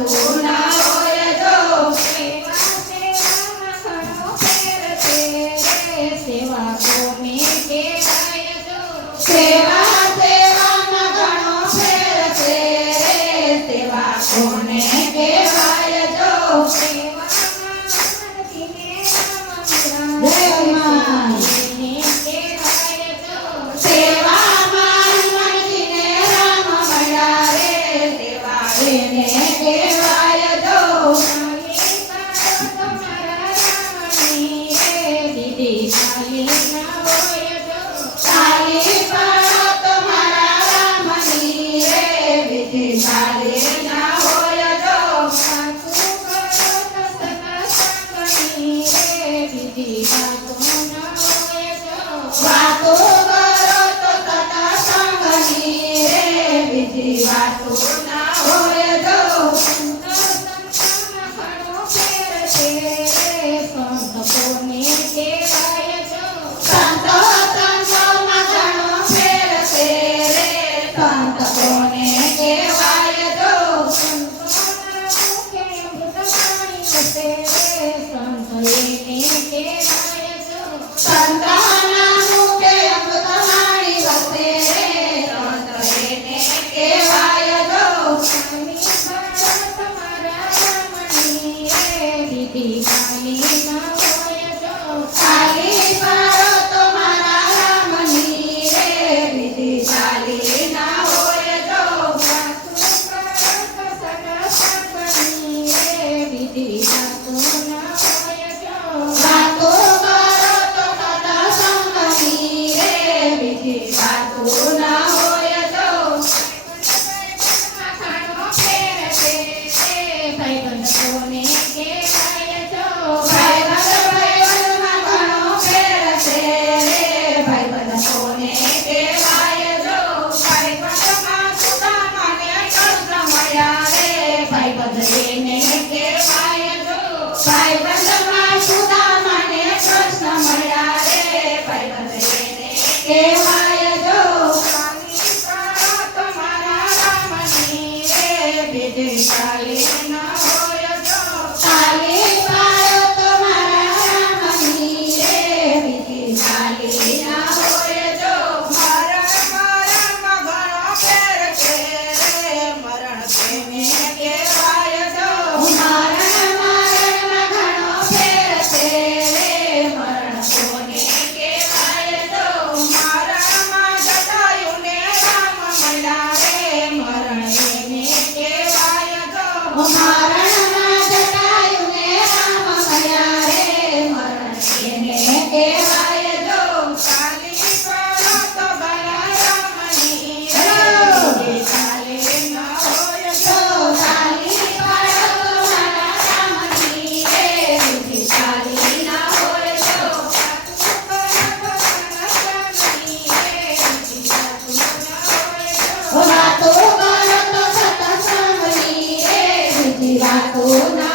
વાતું ના હોય જો સેવા સેવામાં ઘણો ફેર છે રે સેવા કોને કહેવાય જો સેવા સેવામાં ઘણો ફેર છે રે સેવા કોને કહેવાય જો સેવામાં મનથી રામ જય માં. એને કહેવાય જો સેવામાં મનજીને રામ મળ્યા રે સેવા એને કહેવાય જો ચાલી પાડો તમારા રામની રે દીદી ચાલી ના હોય જો ચાલી પાડો તમારા રામની રે બીજી ચાલી ના હોય જો વાતું કરો તો સદા સંગની રે દીદી વાતું ના હોય જો વાતો કરો તો સદા સંગની રે બીજી વાતો ના હોય જો સંતો સંતમાં ઘણો ફેર છે રે સંત કોને કહેવાય જો સંતો સંતોમાં ઘણો ફેર છે રે સંત કોને કહેવાય જો સંતોના મુખે અમૃતવાણી વસે રે સંત એને કહેવાય જો સંતાના મુખે અમૃતવાણી વસે રે સંત એને કહેવાય જો ચાલી પાડો તમારા રામની રે દીદી ચાલી ના હોય જો ચાલી પાડો તો મારા રામની રે બીજી ચાલી ના હોય જો વાતું કરો તો સદા સંગની રે દીદી વાતું ના હોય જો વાતો કરો તો સદા સંગની રે બીજી વાતો ના હોય જો ઘણો ફેર છે રે ભાઈબંધ કોને કહેવાય જો ભાઈબંધમાં ઘણો ફેર છે રે ભાઈબંધ કોને કહેવાય જો ભાઈબંધમાં સુદામાને કૃષ્ણ મળ્યા રે ભાઈબંધ એને કહેવાય જો ભાઈબંધમાં સુદામાને કૃષ્ણ મળ્યા રે ભાઈબંધ એને કહેવાય જો ચાલી પાડો તમારા રામની રે બીજી ચાલી ના હોય જો ચાલી પાડો તો મારા રામની રે બીજી ચાલી ના હોય જો મરણમાં ઘણો ફેર છે રે મરણ કેને કહેવાય જો મરણમાં ઘણો ફેર છે રે મરણ કોને કહેવાય જો મરણમાં જટાયુને રામ મળ્યા રે મરણ એને કહેવાય જો મરણમાં જટાયુને રામ મળ્યા રે મરણ એને કહેવાય જો ચાલી પાડો તો ભલા રામની રે ચાલે ન હોય જો ચાલી પાડો તો મારા રામની રે બીજી ચાલી ના હોય જો વાતો કરો તો સતસંગની રે બીજી વાતો ના